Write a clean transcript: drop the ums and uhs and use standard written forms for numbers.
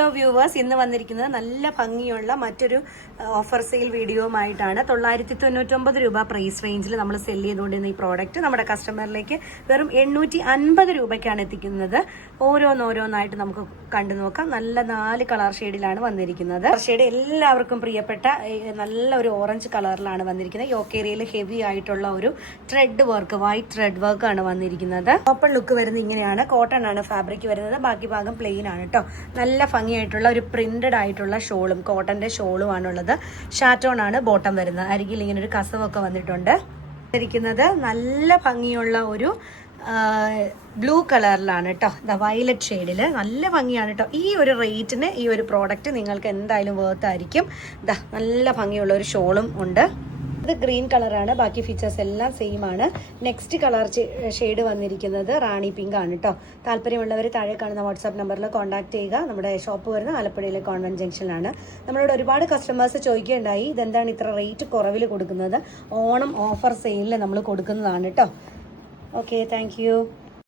Hello viewers, ഇന്ന് വന്നിരിക്കുന്നത് നല്ല ഭംഗിയുള്ള മറ്റൊരു ഓഫർ സെയിൽ വീഡിയോയുമായിട്ടാണ്. 999 രൂപ പ്രൈസ് റേഞ്ചിൽ നമ്മൾ സെല് ചെയ്തുകൊണ്ടിരുന്ന ഈ പ്രോഡക്റ്റ് നമ്മുടെ കസ്റ്റമറിലേക്ക് വെറും 850 രൂപയ്ക്കാണ് എത്തിക്കുന്നത്. ഓരോന്നായിട്ട് നമുക്ക് കണ്ടു നോക്കാം. നല്ല 4 കളർ ഷെയ്ഡിലാണ് വന്നിരിക്കുന്നത്. ഷെയ്ഡ് എല്ലാവർക്കും പ്രിയപ്പെട്ട നല്ല ഒരു ഓറഞ്ച് കളറിലാണ് വന്നിരിക്കുന്നത്. യോക്കേരിയയിൽ ഹെവി ആയിട്ടുള്ള ഒരു thread work, white thread work ആണ് വന്നിരിക്കുന്നത്. ഓപ്പൺ ലുക്ക് വരുന്നത് ഇങ്ങനെയാണ്. കോട്ടൺ ആണ് ഫാബ്രിക് വരുന്നത്. ബാക്കി ഭാഗം പ്ലെയിൻ ആണ് കേട്ടോ. നല്ല ഭംഗിയായിട്ടുള്ള ഒരു പ്രിന്റഡ് ആയിട്ടുള്ള ഷോളും, കോട്ടന്റെ ഷോളും ആണുള്ളത്. ഷാറ്റോൺ ആണ് ബോട്ടം വരുന്നത്. അരികിൽ ഇങ്ങനെ ഒരു കസവൊക്കെ വന്നിട്ടുണ്ട്. ഇരിക്കുന്നത് നല്ല ഭംഗിയുള്ള ഒരു ബ്ലൂ കളറിലാണ് കേട്ടോ. വയലറ്റ് ഷെയ്ഡിൽ നല്ല ഭംഗിയാണ് കേട്ടോ. ഈ ഒരു റേറ്റിന് ഈ ഒരു പ്രോഡക്റ്റ് നിങ്ങൾക്ക് എന്തായാലും വേർത്ത് ആയിരിക്കും. നല്ല ഭംഗിയുള്ള ഒരു ഷോളും ഉണ്ട്. ഇത് ഗ്രീൻ കളറാണ്. ബാക്കി ഫീച്ചേഴ്സ് എല്ലാം സെയിം ആണ്. നെക്സ്റ്റ് കളർ ഷെയ്ഡ് വന്നിരിക്കുന്നത് റാണി പിങ്ക് ആണ് കേട്ടോ. താല്പര്യമുള്ളവർ താഴെ കാണുന്ന വാട്സാപ്പ് നമ്പറിൽ കോൺടാക്ട് ചെയ്യുക. നമ്മുടെ ഷോപ്പ് വരുന്നത് ആലപ്പുഴയിലെ കോൺവെന്റ് ജംഗ്ഷനിലാണ്. നമ്മളോട് ഒരുപാട് കസ്റ്റമേഴ്സ് ചോദിക്കുകയുണ്ടായി, ഇതെന്താണ് ഇത്ര റേറ്റ് കുറവിൽ കൊടുക്കുന്നത്? ഓണം ഓഫർ സെയിലിൽ നമ്മൾ കൊടുക്കുന്നതാണ് കേട്ടോ. Okay, thank you.